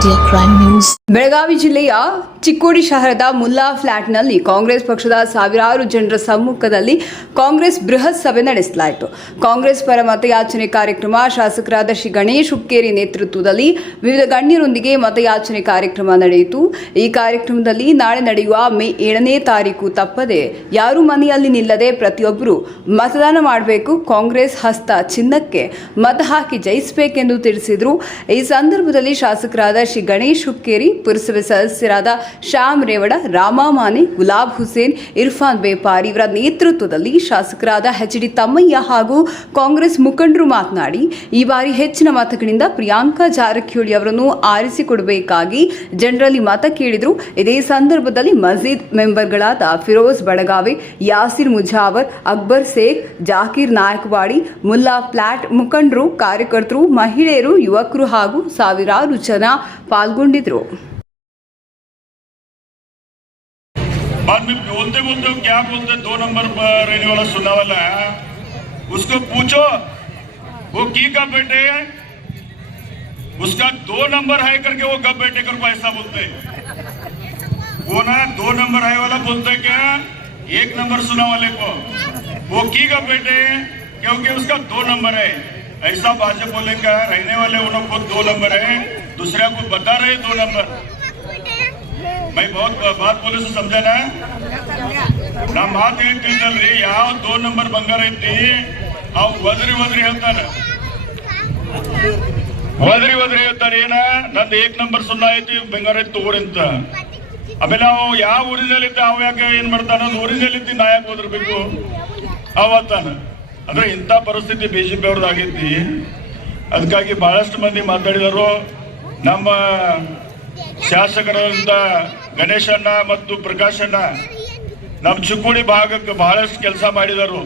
India crime news Belagavi ಜಿಲ್ಲೆಯ ಚಿಕ್ಕೋಡಿ ಶಹರದ ಮುಲ್ಲಾ ಫ್ಲಾಟ್ನಲ್ಲಿ ಕಾಂಗ್ರೆಸ್ ಪಕ್ಷದ ಸಾವಿರಾರು ಜನರ ಸಮ್ಮುಖದಲ್ಲಿ ಕಾಂಗ್ರೆಸ್ ಬೃಹತ್ ಸಭೆ ನಡೆಸಲಾಯಿತು. ಕಾಂಗ್ರೆಸ್ ಪರ ಮತಯಾಚನೆ ಕಾರ್ಯಕ್ರಮ ಶಾಸಕರಾದ ಶ್ರೀ ಗಣೇಶ್ ಹುಕ್ಕೇರಿ ನೇತೃತ್ವದಲ್ಲಿ ವಿವಿಧ ಗಣ್ಯರೊಂದಿಗೆ ಮತಯಾಚನೆ ಕಾರ್ಯಕ್ರಮ ನಡೆಯಿತು. ಈ ಕಾರ್ಯಕ್ರಮದಲ್ಲಿ ನಾಳೆ ನಡೆಯುವ ಮೇ ಏಳನೇ ತಾರೀಕು ತಪ್ಪದೆ ಯಾರೂ ಮನೆಯಲ್ಲಿ ನಿಲ್ಲದೆ ಪ್ರತಿಯೊಬ್ಬರು ಮತದಾನ ಮಾಡಬೇಕು, ಕಾಂಗ್ರೆಸ್ ಹಸ್ತ ಚಿನ್ನಕ್ಕೆ ಮತ ಹಾಕಿ ಜಯಿಸಬೇಕೆಂದು ತಿಳಿಸಿದರು. ಈ ಸಂದರ್ಭದಲ್ಲಿ ಶಾಸಕರಾದ ಶ್ರೀ ಗಣೇಶ್ ಹುಕ್ಕೇರಿ, ಪುರಸಭೆ ಸದಸ್ಯರಾದ ಶ್ಯಾಮ್ ರೇವಡ, ರಾಮಾಮಾನೆ, ಗುಲಾಬ್ ಹುಸೇನ್, ಇರ್ಫಾನ್ ಬೇಪಾರಿ ಇವರ ನೇತೃತ್ವದಲ್ಲಿ ಶಾಸಕರಾದ ಎಚ್ ಡಿ ತಮ್ಮಯ್ಯ ಹಾಗೂ ಕಾಂಗ್ರೆಸ್ ಮುಖಂಡರು ಮಾತನಾಡಿ, ಈ ಬಾರಿ ಹೆಚ್ಚಿನ ಮತಗಳಿಂದ ಪ್ರಿಯಾಂಕಾ ಜಾರಕಿಹೊಳಿ ಅವರನ್ನು ಆರಿಸಿಕೊಡಬೇಕಾಗಿ ಜನರಲ್ಲಿ ಮತ ಕೇಳಿದರು. ಇದೇ ಸಂದರ್ಭದಲ್ಲಿ ಮಸ್ಜಿದ್ ಮೆಂಬರ್ಗಳಾದ ಫಿರೋಜ್ ಬಡಗಾವೆ ಯಾಸಿರ್ ಮುಜಾವರ್, ಅಕ್ಬರ್ ಶೇಖ್ ಜಾಕೀರ್ ನಾಯಕವಾಡಿ, ಮುಲ್ಲಾ ಫ್ಲಾಟ್ ಮುಖಂಡರು, ಕಾರ್ಯಕರ್ತರು, ಮಹಿಳೆಯರು, ಯುವಕರು ಹಾಗೂ ಸಾವಿರಾರು ಜನ ಪಾಲ್ಗೊಂಡಿದ್ದರು बाद में बोलते बोलते वो क्या बोलते दो नंबर पर रहने वाला सुना वाला है उसको पूछो वो की कब बैठे है उसका दो नंबर है करके वो कब बैठे कर ऐसा बोलते वो ना दो नंबर है वाला बोलते क्या एक नंबर सुना वाले को वो की कब बैठे हैं क्योंकि उसका दो नंबर है ऐसा भाषा बोलेंगे रहने वाले उन को दो नंबर है दूसरे को बता रहे दो नंबर मैं बहुत बात बोले से समझा ना ನಾ ಮಾತು ಏನ್ ತಿಳಿದಲ್ರಿ ಯಾವ ದೋ ನಂಬರ್ ಬಂಗಾರ ಐತಿ ಅವ್ ಒದರಿ ಒದರಿ ಹೇಳ್ತಾನ ಒದರಿ ಒದರಿ ಹೇಳ್ತಾರ ಏನ ನಂದು ಏಕ್ ನಂಬರ್ ಸುಣ್ಣ ಐತಿ ಬಂಗಾರ ಐತಿ ತಗೋರಿ ಅಂತ ಆಮೇಲೆ ಅವ ಯಾವ ಊರಿನಲ್ಲಿ ಇದ್ದ ಅವ ಯಾಕೆ ಏನ್ ಮಾಡ್ತಾನ ಊರಿನಲ್ಲಿ ಇದ್ದಿ ನಾ ಯಾಕೆ ಓದಿರ್ಬೇಕು ಅವತ್ತಾನ ಅಂದ್ರೆ ಇಂಥ ಪರಿಸ್ಥಿತಿ ಬಿಜೆಪಿ ಅವ್ರದ್ದು ಆಗೈತಿ ಅದಕ್ಕಾಗಿ ಬಹಳಷ್ಟು ಮಂದಿ ಮಾತಾಡಿದರು ನಮ್ಮ ಶಾಸಕರಾದಂತ ಗಣೇಶಣ್ಣ ಮತ್ತು ಪ್ರಕಾಶಣ್ಣ ನಮ್ಮ ಚಿಕ್ಕೋಡಿ ಭಾಗಕ್ಕೆ ಬಹಳಷ್ಟು ಕೆಲಸ ಮಾಡಿದರು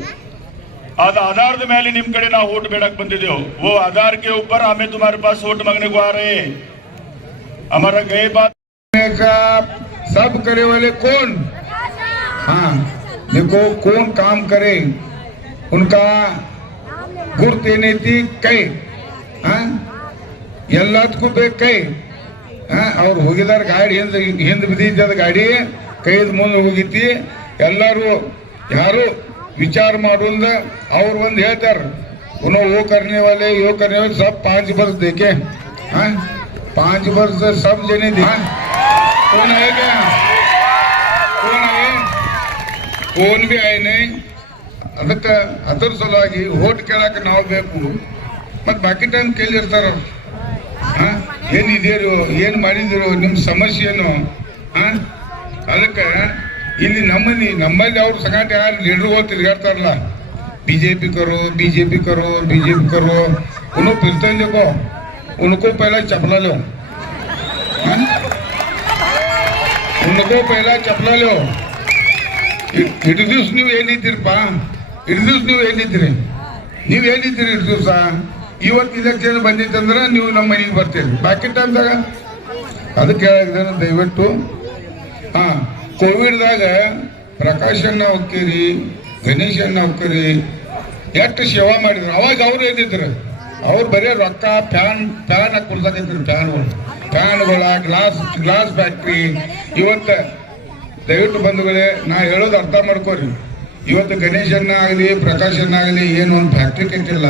ಅದ ಆಧಾರದ ಮೇಲೆ ನಿಮ್ ಕಡೆ ನಾವು ಓಟ್ ಬೇಡಕ್ ಬಂದಿದ್ದೆವು ಓ आधार के ऊपर हमें तुम्हारे पास वोट मांगने को आ रहे हैं हमारा गए बात का सब करे वाले कौन हाँ देखो कौन काम करे उनका ಗುರ್ತೇನೈತಿ ಕೈ ಹಾ ಎಲ್ಲದಕ್ಕೂ ಬೇಕು ಕೈ ಹಾ ಅವ್ರು ಹೋಗಿದಾರ ಗಾಡಿ ಹಿಂದ್ ಹಿಂದ್ ಬಿದ್ದಿದ್ದದ ಗಾಡಿ ಕೈದ ಮುಂದೆ ಹೋಗಿತಿ ಎಲ್ಲರೂ ಯಾರು ವಿಚಾರ ಮಾಡೋದ ಅವ್ರು ಒಂದು ಹೇಳ್ತಾರ उन्हों वो करने वाले यो करने वाले सब पांच वर्ष देखे हाँ पांच वर्ष सब जने दे हाँ? कौन है क्या कौन है कौन भी आए नहीं ಅದಕ್ಕೆ ಅದ್ರ ಸಲುವಾಗಿ ಓಟ್ ಕೇಳಕ್ಕೆ ನಾವು ಬೇಕು ಮತ್ತು ಬಾಕಿ ಟೈಮ್ ಕೇಳಿರ್ತಾರ ಏನಿದೀರು ಏನು ಮಾಡಿದಿರೋ ನಿಮ್ಮ ಸಮಸ್ಯೆನು, ಹಾಂ? ಅದಕ್ಕೆ ಇಲ್ಲಿ ನಮ್ಮಲ್ಲಿ ನಮ್ಮಲ್ಲಿ ಅವ್ರು ಸಂಗಾಟ ಯಾರು ಲೀಡರ್ಗಳು ತಿರುಗಾಡ್ತಾರಲ್ಲ? ಬಿ ಜೆ ಪಿ ಕರು ಬಿ ಜೆ ಪಿ ಕರು ಬಿ ಜೆ ಪಿ ಕರು ಉನ್ನು ಪಿರ್ತನ್ ಜಗೋ ಉನ್ಕೋ ಪೈಲ ಚಪ್ಪಲ ಉನ್ಕೋ ಪೈಲ ಚಪ್ಪಲ ಲೇವು ಹಿಡಿದಿವ್ಸ ನೀವು ಏನಿದ್ದೀರಪ್ಪ ದಿವ್ಸ ನೀವು ಏನಿದ್ದೀರಿ ನೀವೇನಿದ್ದೀರಿ ಹಿಡಿದಿವ್ಸ ಇವತ್ತು ಇಲೆಕ್ಷನ್ ಬಂದಿತ್ತಂದ್ರೆ ನೀವು ನಮ್ಮ ಮನೆಗೆ ಬರ್ತೀರಿ. ಬಾಕಿ ಟೈಮ್ದಾಗ ಅದಕ್ಕೆ ಹೇಳಿದ್ರೆ ದಯವಿಟ್ಟು. ಹಾ ಕೋವಿಡ್ದಾಗ ಪ್ರಕಾಶ್ ಅಣ್ಣ ಹೋಗ್ತೀರಿ ಗಣೇಶ್ ಅಣ್ಣ ಹೋಗ್ತೀರಿ ಎಷ್ಟು ಸೇವಾ ಮಾಡಿದ್ರು. ಅವಾಗ ಅವ್ರು ಏನಿದ್ರು ಅವ್ರು ಬರೀ ರೊಕ್ಕ ಫ್ಯಾನ್ ಫ್ಯಾನ್ ಹಾಕಿ ಫ್ಯಾನ್ಗಳು ಫ್ಯಾನ್ಗಳ ಗ್ಲಾಸ್ ಗ್ಲಾಸ್ ಫ್ಯಾಕ್ಟ್ರಿ ಇವತ್ತು ದಯವಿಟ್ಟು ಬಂಧುಗಳೇ, ನಾ ಹೇಳೋದು ಅರ್ಥ ಮಾಡ್ಕೋರಿ. ಇವತ್ತು ಗಣೇಶನ್ನ ಆಗಲಿ, ಪ್ರಕಾಶಣ್ಣ ಆಗಲಿ, ಏನು ಒಂದು ಫ್ಯಾಕ್ಟ್ರಿ ಕಟ್ಟಿಲ್ಲ.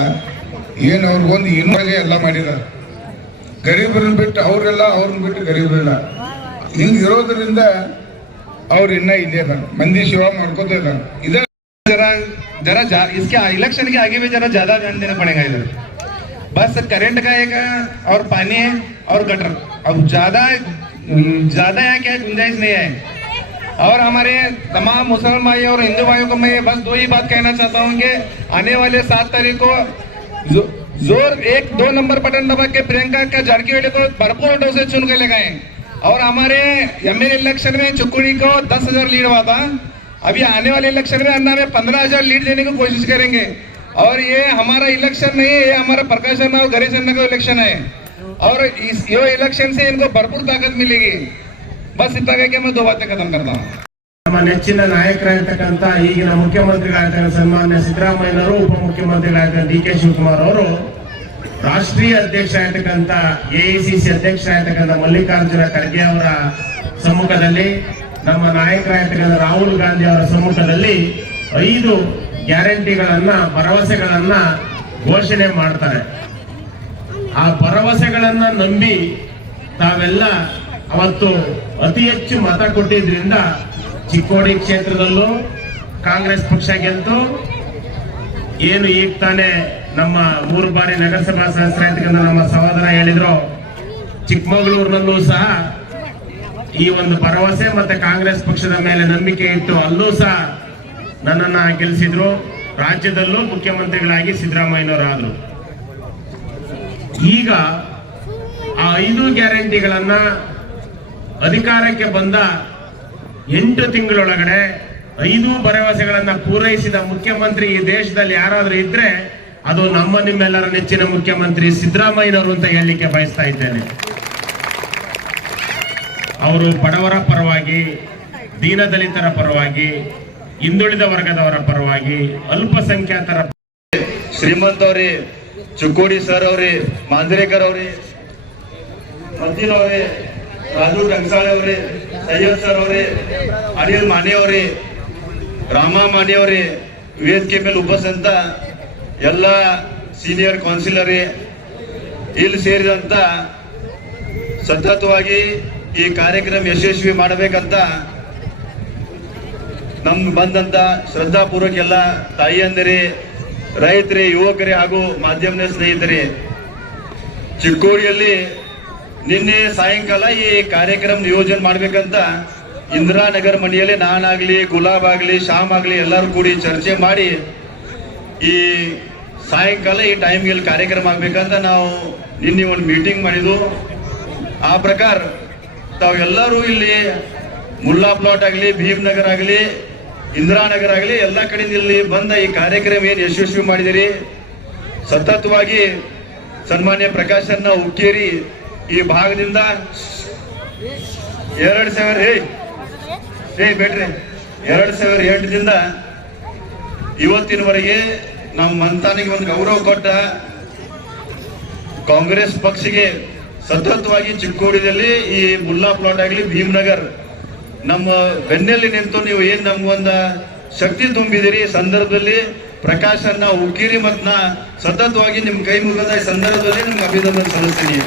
ಏನು ಅವ್ರಿಗೊಂದು ಇನ್ನೊಂದು ಎಲ್ಲ ಮಾಡಿದ್ದಾರೆ ಗರೀಬರನ್ನ ಬಿಟ್ಟು ಅವರೆಲ್ಲ ಅವ್ರನ್ನ ಬಿಟ್ಟು ಗರೀಬರಿಲ್ಲ ಹಿಂಗೆ ಇರೋದ್ರಿಂದ ಅವ್ರು ಇನ್ನ ಇಲ್ಲೇ ಇದ್ದಾರೆ ಮಂದಿ ಸೇವಾ ಮಾಡ್ಕೋತ ಇದ್ದಾರೆ ಇದೇ जरा जरा जा, इसके इलेक्शन के आगे भी जरा ज्यादा ध्यान देना पड़ेगा इधर बस करंट का एक और पानी है और गटर अब ज्यादा ज्यादा यहाँ क्या गुंजाइश नहीं है और हमारे तमाम मुसलमान भाई और हिंदू भाइयों को मैं बस दो ही बात कहना चाहता हूँ कि आने वाले सात तारीख को जो- ज़ोर, एक, दो नंबर बटन दबा के प्रियंका का जारकीहोली को भरपूर वोटों से चुन के लगाए और हमारे एमएलए इलेक्शन में चुकुड़ी को दस हज़ार लीड हुआ था। अभी आने वाले इलेक्शन में अन्ना में पंद्रह हज़ार लीड देने की कोशिश करेंगे। और ये हमारा इलेक्शन नहीं है, ये हमारा प्रकाश अन्ना और गणेश अन्ना का इलेक्शन है। और इस, ये इलेक्शन से इनको भरपूर ताकत मिलेगी। बस इतना कह के मैं दो बातें खत्म करता हूँ। ನಮ್ಮ ನೆಚ್ಚಿನ ನಾಯಕರಾಗಿರ್ತಕ್ಕಂಥ ಈಗಿನ ಮುಖ್ಯಮಂತ್ರಿಗಳಾಗಿರ್ತಕ್ಕಂಥ ಸನ್ಮಾನ್ಯ ಸಿದ್ದರಾಮಯ್ಯನವರು, ಉಪಮುಖ್ಯಮಂತ್ರಿಗಳಾಗಿರ್ತಕ್ಕಂಥ ಡಿ ಕೆ ಶಿವಕುಮಾರ್ ಅವರು, ರಾಷ್ಟ್ರೀಯ ಅಧ್ಯಕ್ಷ ಆಗಿರ್ತಕ್ಕಂಥ ಎಐಸಿಸಿ ಅಧ್ಯಕ್ಷ ಆಗಿರ್ತಕ್ಕಂಥ ಮಲ್ಲಿಕಾರ್ಜುನ ಖರ್ಗೆ ಅವರ ಸಮ್ಮುಖದಲ್ಲಿ, ನಮ್ಮ ನಾಯಕರಾಗಿರ್ತಕ್ಕಂಥ ರಾಹುಲ್ ಗಾಂಧಿ ಅವರ ಸಮ್ಮುಖದಲ್ಲಿ ಐದು ಗ್ಯಾರಂಟಿಗಳನ್ನ, ಭರವಸೆಗಳನ್ನ ಘೋಷಣೆ ಮಾಡ್ತಾರೆ. ಆ ಭರವಸೆಗಳನ್ನ ನಂಬಿ ತಾವೆಲ್ಲ ಅವತ್ತು ಅತಿ ಹೆಚ್ಚು ಮತ ಕೊಟ್ಟಿದ್ರಿಂದ ಚಿಕ್ಕೋಡಿ ಕ್ಷೇತ್ರದಲ್ಲೂ ಕಾಂಗ್ರೆಸ್ ಪಕ್ಷ ಗೆದ್ದು ಏನು ಈಗ ತಾನೇ ನಮ್ಮ ಮೂರು ಬಾರಿ ನಗರಸಭಾ ಸದಸ್ಯರಾಗಿರ್ತಕ್ಕಂಥ ನಮ್ಮ ಸಹೋದರ ಹೇಳಿದ್ರು. ಚಿಕ್ಕಮಗಳೂರಿನಲ್ಲೂ ಸಹ ಈ ಒಂದು ಭರವಸೆ ಮತ್ತೆ ಕಾಂಗ್ರೆಸ್ ಪಕ್ಷದ ಮೇಲೆ ನಂಬಿಕೆ ಇಟ್ಟು ಅಲ್ಲೂ ಸಹ ನನ್ನನ್ನು ಗೆಲ್ಲಿಸಿದ್ರು ರಾಜ್ಯದಲ್ಲೂ ಮುಖ್ಯಮಂತ್ರಿಗಳಾಗಿ ಸಿದ್ದರಾಮಯ್ಯನವರಾದರು. ಈಗ ಆ ಐದು ಗ್ಯಾರಂಟಿಗಳನ್ನ ಅಧಿಕಾರಕ್ಕೆ ಬಂದ ಎಂಟು ತಿಂಗಳೊಳಗಡೆ ಐದು ಭರವಸೆಗಳನ್ನ ಪೂರೈಸಿದ ಮುಖ್ಯಮಂತ್ರಿ ಈ ದೇಶದಲ್ಲಿ ಯಾರಾದ್ರೂ ಇದ್ರೆ ಅದು ನಮ್ಮ ನಿಮ್ಮೆಲ್ಲರ ನೆಚ್ಚಿನ ಮುಖ್ಯಮಂತ್ರಿ ಸಿದ್ದರಾಮಯ್ಯನವರು ಅಂತ ಹೇಳಲಿಕ್ಕೆ ಬಯಸ್ತಾ ಇದ್ದೇನೆ. ಅವರು ಬಡವರ ಪರವಾಗಿ, ದೀನದಲಿತರ ಪರವಾಗಿ, ಹಿಂದುಳಿದ ವರ್ಗದವರ ಪರವಾಗಿ, ಅಲ್ಪಸಂಖ್ಯಾತರ ಶ್ರೀಮಂತ ಅವ್ರಿ, ಚುಕ್ಕೋಡಿ ಸರ್ ಅವ್ರಿ, ಮಾಂದ್ರೇಕರ್ ಅವ್ರಿ ರಾಜು ಟಂಕ್ಸಾಳೆ ಅವ್ರಿ ಸೈಯದ್ ಸರ್ ಅವರೇ, ಅನಿಲ್ ಮಾನೆ ರಾಮಾ ರಾಮ ಮಾನೆ ವೇದಿಕೆ ಮೇಲೆ ಉಪಸಂತ ಎಲ್ಲ ಸೀನಿಯರ್ ಕೌನ್ಸಿಲರ್ ಇಲ್ಲಿ ಸೇರಿದಂತ ಸತತವಾಗಿ ಈ ಕಾರ್ಯಕ್ರಮ ಯಶಸ್ವಿ ಮಾಡಬೇಕಂತ ನಮ್ಗೆ ಬಂದಂತ ಶ್ರದ್ಧಾಪೂರ್ವಕ ಎಲ್ಲ ತಾಯಿಯಂದಿರಿ, ರೈತರಿ, ಯುವಕರೇ ಹಾಗೂ ಮಾಧ್ಯಮದ ಸ್ನೇಹಿತರೇ, ಚಿಕ್ಕೋಡಿಯಲ್ಲಿ ನಿನ್ನೆ ಸಾಯಂಕಾಲ ಈ ಕಾರ್ಯಕ್ರಮ ನಿಯೋಜನೆ ಮಾಡ್ಬೇಕಂತ ಇಂದಿರಾನಗರ ಮನೆಯಲ್ಲಿ ನಾನಾಗ್ಲಿ ಗುಲಾಬ್ ಆಗ್ಲಿ ಶ್ಯಾಮ್ ಆಗ್ಲಿ ಎಲ್ಲರೂ ಕೂಡಿ ಚರ್ಚೆ ಮಾಡಿ ಈ ಸಾಯಂಕಾಲ ಈ ಟೈಮ್ಗೆ ಇಲ್ಲಿ ಕಾರ್ಯಕ್ರಮ ಆಗ್ಬೇಕಂತ ನಾವು ನಿನ್ನೆ ಒಂದು ಮೀಟಿಂಗ್ ಮಾಡಿದ್ವು ಆ ಪ್ರಕಾರ ತಾವೆಲ್ಲರೂ ಇಲ್ಲಿ ಮುಲ್ಲಾ ಪ್ಲಾಟ್ ಆಗಲಿ, ಭೀಮ್ ಭೀಮ್ನಗರ್ ಆಗಲಿ, ಇಂದಿರಾನಗರ್ ಆಗಲಿ ಎಲ್ಲ ಕಡೆಯಿಂದ ಇಲ್ಲಿ ಬಂದ ಈ ಕಾರ್ಯಕ್ರಮ ಏನು ಯಶಸ್ವಿ ಮಾಡಿದಿರಿ. ಸತತವಾಗಿ ಸನ್ಮಾನ್ಯ ಪ್ರಕಾಶನ್ನ ಉಕ್ಕೇರಿ ಈ ಭಾಗದಿಂದ ಎರಡು ಸಾವಿರ ಏ ಬೇಡ್ರಿ. ಎರಡು ಸಾವಿರ ಎಂಟರಿಂದ ಇವತ್ತಿನವರೆಗೆ ನಮ್ಮ ಮಂತಾನಿಗೆ ಒಂದು ಗೌರವ ಕೊಟ್ಟ ಕಾಂಗ್ರೆಸ್ ಪಕ್ಷಕ್ಕೆ ಸತತವಾಗಿ ಚಿಕ್ಕೋಡಿದಲ್ಲಿ ಈ ಮುಲ್ಲಾ ಪ್ಲಾಟ್ ಆಗಲಿ ಭೀಮ್ನಗರ್. ನಮ್ಮ ಬೆನ್ನಲ್ಲಿ ನಿಂತು ನೀವು ಏನು ನಮ್ಗೊಂದ ಶಕ್ತಿ ತುಂಬಿದಿರಿ ಸಂದರ್ಭದಲ್ಲಿ ಪ್ರಕಾಶನ್ನ ಉಕ್ಕಿರಿ ಮತ್ತು ನಾ ಸತತವಾಗಿ ನಿಮ್ಮ ಕೈ ಮುಗಿದ ಈ ಸಂದರ್ಭದಲ್ಲಿ ನಿಮ್ಗೆ ಅಭಿನಂದನೆ ಸಲ್ಲಿಸ್ತೀನಿ.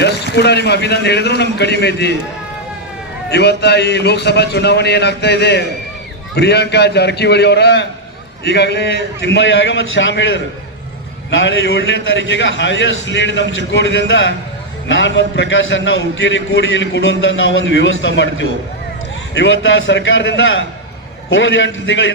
ಎಷ್ಟು ಕೂಡ ನಿಮ್ಮ ಅಭಿನಂದನೆ ಹೇಳಿದ್ರು ನಮ್ಗೆ ಕಡಿಮೆ ಐತಿ. ಇವತ್ತ ಈ ಲೋಕಸಭಾ ಚುನಾವಣೆ ಏನಾಗ್ತಾ ಇದೆ, ಪ್ರಿಯಾಂಕಾ ಜಾರಕಿಹೊಳಿ ಅವರ ಈಗಾಗಲೇ ತಿಮ್ಮಯ್ಯ ಆಗ ಮತ್ತು ಶ್ಯಾಮ್ ಹೇಳಿದ್ರು. ನಾಳೆ ಏಳನೇ ತಾರೀಕಿಗೆ ಹೈಯೆಸ್ಟ್ ಲೀಡ್ ನಮ್ಮ ಚಿಕ್ಕೋಡಿದಿಂದ ನಾನು ಮತ್ತು ಪ್ರಕಾಶನ್ನ ಉಕ್ಕೇರಿ ಕೂಡಿ ಇಲ್ಲಿ ಕೊಡುವಂತ ನಾವು ಒಂದು ವ್ಯವಸ್ಥೆ ಮಾಡ್ತೀವಿ. ಇವತ್ತ ಸರ್ಕಾರದಿಂದ ಹೋದ ಎಂಟು ತಿಂಗಳ